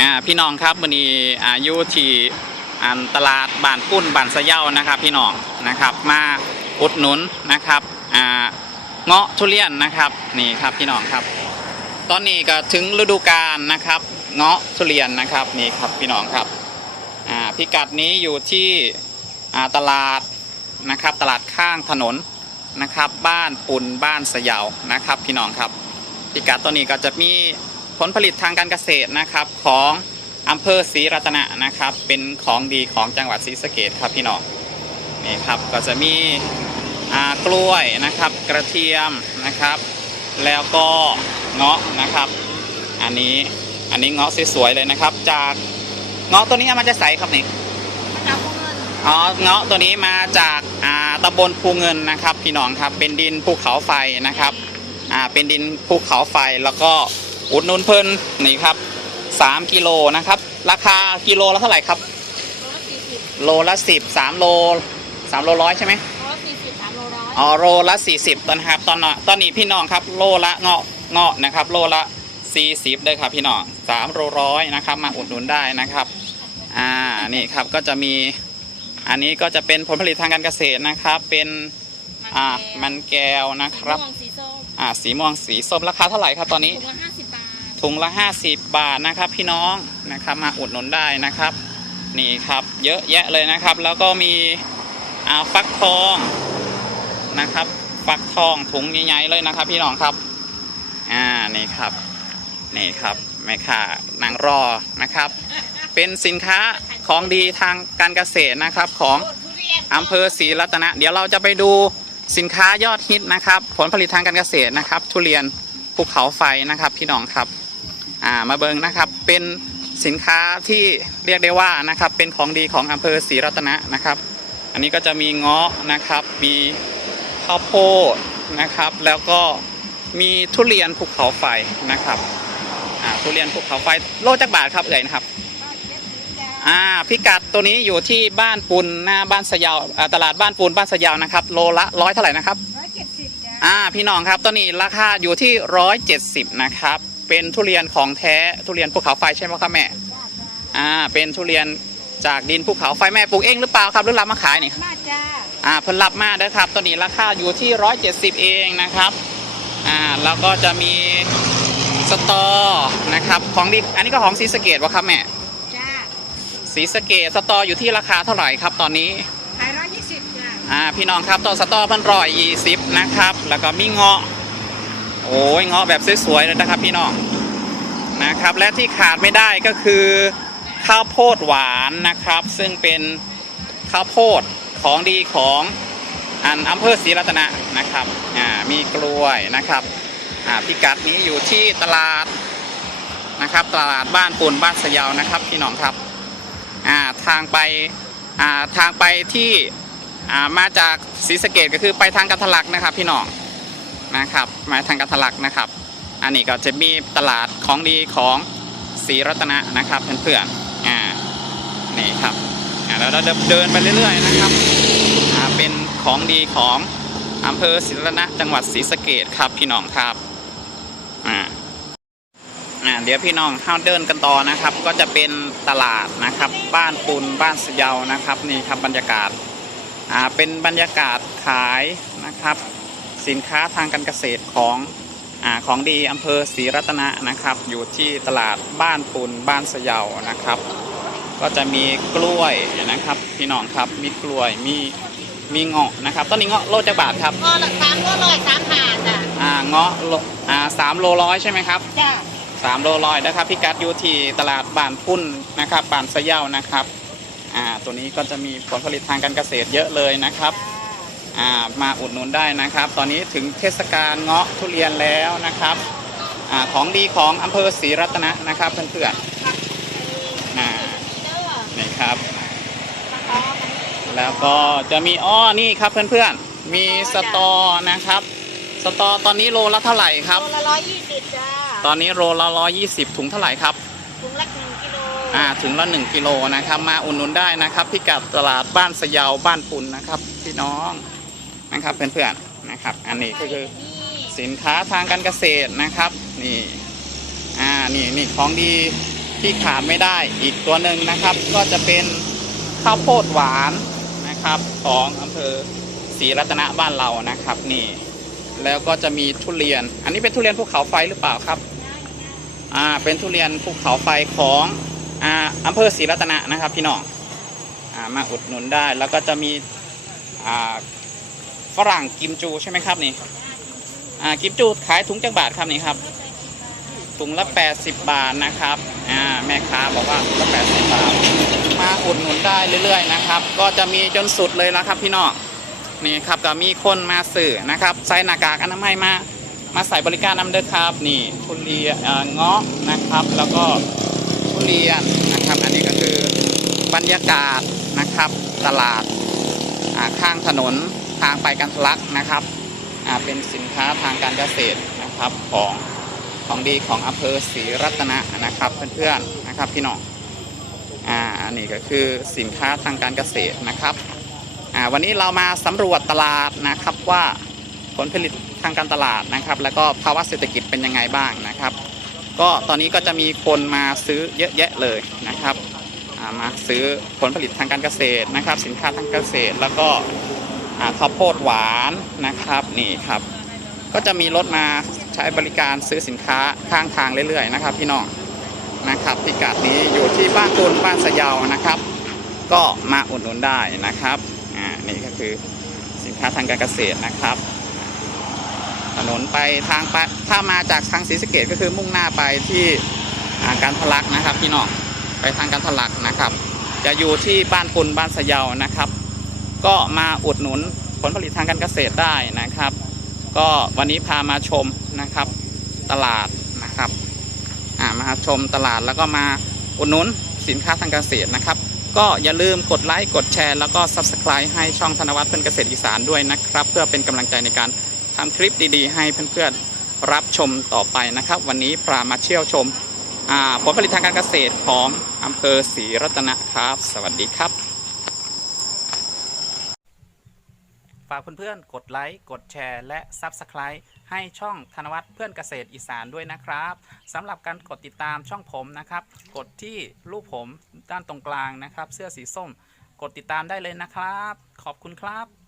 อ่าพี่น้องครับวันนี้อายุที่อันตลาดบ้านปุ้นบ้านสะเย้านะครับ พี่น้องนะครับ มาอุดหนุนนะครับอ่าเงาะทุเรียนนะครับนี่ครับพี่น้องครับ ตอนนี้ก็ถึงฤดูกาลนะครับ เงาะทุเรียนนะครับนี่ครับพี่น้องครับอ่าพิกัดนี้อยู่ที่อ่าตลาดนะครับ ตลาดข้างถนนนะครับ บ้านปุ่นบ้านสะเยานะครับ พี่น้องครับพิกัดตัวนี้ก็จะมี ผลผลิตทางการเกษตรนะครับของอำเภอศรีรัตนะนะครับ เป็นของดีของจังหวัดศรีสะเกดครับพี่น้องนี่ครับก็จะมีอ่ากล้วยนะครับ กระเทียมนะครับ แล้วก็เงาะนะครับ อันนี้อันนี้เงาะสวยๆเลยนะครับ จากเงาะตัวนี้มันจะใสครับนี่จากพวกเงินอ๋อเงาะตัวนี้มาจากอ่าตำบลภูเงินนะครับ พี่น้องครับเป็นดินภูเขาไฟนะครับอ่าเป็นดินภูเขาไฟแล้วก็ อุดหนุนเพิ่นนี่ครับ3กิโลนะครับ ราคากิโลละเท่าไหร่ครับ โลละสี่สิบโลละ10 3โล3โลร้อยใช่ไหมโลละสี่สิบสามโลร้อยอ๋อโลละ40ตอนนะครับตอนน่ะตอนนี้พี่น้องครับ โลละเงาะเงาะนะครับ โลละ40ด้วยครับพี่น้อง3โลร้อยนะครับ มาอุดหนุนได้นะครับอ่านี่ครับก็จะมีอันนี้ก็จะเป็นผลผลิตทางการเกษตรนะครับ เป็นอ่ามันแก้วนะครับม่วงสีส้มอ่าสีม่วงสีส้มราคาเท่าไหร่ครับตอนนี้ถุงละห้าสิบบาท ถุงละ 50 บาทนะครับพี่น้องนะครับมาอุดหนุนได้นะครับ นี่ครับเยอะแยะเลยนะครับ แล้วก็มีอาฟักทองนะครับฟักทองถุงใหญ่ๆเลยนะครับ พี่น้องครับอ่านี่ครับนี่ครับแม่ค้านางรอนะครับ เป็นสินค้าของดีทางการเกษตรนะครับของอำเภอศรีรัตนะ เดี๋ยวเราจะไปดูสินค้ายอดฮิตนะครับ ผลผลิตทางการเกษตรนะครับ ทุเรียนภูเขาไฟนะครับ พี่น้องครับ อ่ามาเบิงนะครับเป็นสินค้าที่เรียกได้ว่านะครับเป็นของดีของอำเภอศรีรัตนะนะครับ อันนี้ก็จะมีเงาะนะครับ มีข้าวโพดนะครับ แล้วก็มีทุเรียนภูเขาไฟนะครับอ่าทุเรียนภูเขาไฟโลจักบาทครับเอ่ยนะครับอ่าพิกัดตัวนี้อยู่ที่บ้านปุนหน้าบ้านสะเยาวอ่าตลาดบ้านปูนบ้านสะเยาวนะครับ โลละร้อยเท่าไหร่นะครับร้อยเจ็ดสิบจ้าอ่าพี่น้องครับตัวนี้ราคาอยู่ที่ร้อยเจ็ดสิบนะครับ เป็นทุเรียนของแท้ทุเรียนภูเขาไฟใช่ไหมครับแม่อ่าเป็นทุเรียนจากดินภูเขาไฟแม่ปลูกเองหรือเปล่าครับหรือรับมาขายนี่มาจ้าอ่าเพิ่นรับมาเด้อครับตัวนี้ราคาอยู่ที่ร้อยเจ็ดสิบเองนะครับอ่าแล้วก็จะมีสตอนะครับของดีอันนี้ก็ของซีสะเกตวะครับแม่จ้าสีสะเกตสตออยู่ที่ราคาเท่าไหร่ครับตอนนี้ขายร้อยยี่สิบจ้าอ่าพี่น้องครับต้นสตอพันร้อยยี่สิบนะครับแล้วก็มีเงาะ โอ้ยเงาะแบบสวยๆเลยนะครับพี่น้องนะครับ และที่ขาดไม่ได้ก็คือข้าวโพดหวานนะครับ ซึ่งเป็นข้าวโพดของดีของอันอำเภอศรีรัตนะนะครับอ่ามีกล้วยนะครับอ่าพิกัดนี้อยู่ที่ตลาดนะครับ ตลาดบ้านปูนบ้านสะยาวนะครับพี่น้องครับอ่าทางไปอ่าทางไปที่อ่ามาจากศรีสะเกดก็คือไปทางกันทลักนะครับพี่น้อง นะครับมาทางกันทลักนะครับ อันนี้ก็จะมีตลาดของดีของศรีรัตนะนะครับเพื่อนๆอ่านี่ครับอ่าแล้วเราเดินไปเรื่อยๆนะครับอ่าเป็นของดีของอำเภอศรีรัตนะจังหวัดศรีสะเกดครับพี่น้องครับอ่าอ่าเดี๋ยวพี่น้องเข้าเดินกันต่อนะครับ ก็จะเป็นตลาดนะครับ บ้านปูนบ้านสยานะครับนี่ครับบรรยากาศอ่าเป็นบรรยากาศขายนะครับ สินค้าทางการเกษตรของอ่าของดีอำเภอศรีรัตนะนะครับ อยู่ที่ตลาดบ้านปุนบ้านสะเยานะครับ ก็จะมีกล้วยนะครับ พี่น้องครับมีกล้วยมีมีเงาะนะครับต้นนี้เงาะโลจักบาทครับก็ละสามโลร้อยสามหาจ้าอ่าเงาะโลอ่าสามโลร้อยใช่ไหมครับจ้าสามโลร้อยนะครับพิกัดอยู่ที่ตลาดบ้านพุ่นนะครับบ้านสะเยานะครับอ่าตัวนี้ก็จะมีผลผลิตทางการเกษตรเยอะเลยนะครับอ่า มาอุดหนุนได้นะครับ ตอนนี้ถึงเทศกาลเงาะทุเรียนแล้วนะครับอาของดีของอำเภอศรีรัตนะนะครับเพื่อนๆอ่าเด้อนี่ครับมาขอกันแล้วก็จะมีอ้อนี่ครับเพื่อนๆ มีสตอนะครับ สตอตอนนี้โลละเท่าไหร่ครับ โลละร้อยยี่สิบจ้า ตอนนี้โลละร้อยยี่สิบถุงเท่าไหร่ครับถุงละหนึ่งกิโลอ่าถึงละ1กิโลนะครับ มาอุดหนุนได้นะครับพิกัดตลาดบ้านสะเยาวบ้านปุนนะครับพี่น้อง นะครับเพื่อนๆนะครับ อันนี้ก็คือสินค้าทางการเกษตรนะครับนี่อ่านี่นี่ของดีที่ขาดไม่ได้อีกตัวหนึ่งนะครับ ก็จะเป็นข้าวโพดหวานนะครับของอำเภอศรีรัตนะบ้านเรานะครับนี่แล้วก็จะมีทุเรียน อันนี้เป็นทุเรียนภูเขาไฟหรือเปล่าครับอ่าเป็นทุเรียนภูเขาไฟของอ่าอำเภอศรีรัตนะนะครับพี่น้องอ่ามาอุดหนุนได้แล้วก็จะมีอ่า ฝรั่งกิมจูใช่ไหมครับนี่อ่ากิมจูขายถุงจักบาทครับนี่ครับถุงละ 80 บาทนะครับอ่าแม่ค้าบอกว่าถุงละ 80 บาท มาอุดหนุนได้เรื่อย ๆ นะครับ ก็จะมีจนสุดเลยนะครับพี่น้องนี่ครับก็มีคนมาสื่อนะครับใส่หน้ากากอนามัยมามาใส่บริการน้ำเด้อครับ นี่ทุเรียนเงาะนะครับ แล้วก็ทุเรียนนะครับ อันนี้ก็คือบรรยากาศนะครับตลาดข้างถนน ทางไปกันทะลักนะครับเป็นสินค้าทางการเกษตรนะครับของของดีของอำเภอศรีรัตนะนะครับเพื่อนๆนะครับพี่น้องอ่าอันนี้ก็คือสินค้าทางการเกษตรนะครับอ่าวันนี้เรามาสำรวจตลาดนะครับว่าผลผลิตทางการตลาดนะครับ แล้วก็ภาวะเศรษฐกิจเป็นยังไงบ้างนะครับ ก็ตอนนี้ก็จะมีคนมาซื้อเยอะแยะเลยนะครับมาซื้อผลผลิตทางการเกษตรนะครับ สินค้าทางเกษตรแล้วก็ ข้าวโพดหวานนะครับนี่ครับ ก็จะมีรถมาใช้บริการซื้อสินค้าข้างทางเรื่อยๆนะครับ พี่น้องนะครับพิกัดนี้อยู่ที่บ้านตุนบ้านสะเยานะครับ ก็มาอุดหนุนได้นะครับอ่านี่ก็คือสินค้าทางการเกษตรนะครับถนนไปทางไปถ้ามาจากทางศรีสะเกดก็คือมุ่งหน้าไปที่การทะลักนะครับ พี่น้องไปทางการทะลักนะครับ จะอยู่ที่บ้านปุนบ้านสะเยานะครับ ก็มาอุดหนุนผลผลิตทางการเกษตรได้นะครับ ก็วันนี้พามาชมนะครับตลาดนะครับมาชมตลาดแล้วก็มาอุดหนุนสินค้าทางการเกษตรนะครับ ก็อย่าลืมกดไลค์กดแชร์แล้วก็ Subscribe ให้ช่องธนวัฒน์เพื่อนเกษตรอีสานด้วยนะครับ เพื่อเป็นกำลังใจในการทำคลิปดีๆ ให้เพื่อนๆรับชมต่อไปนะครับ วันนี้พามาเที่ยวชมผลผลิตทางการเกษตรของอำเภอศรีรัตนะครับ สวัสดีครับ ฝากเพื่อนๆ กดไลค์ กดแชร์ และ Subscribe ให้ช่องธนวัฒน์เพื่อนเกษตรอีสานด้วยนะครับสำหรับการกดติดตามช่องผมนะครับ กดที่รูปผมด้านตรงกลางนะครับ เสื้อสีส้ม กดติดตามได้เลยนะครับ ขอบคุณครับ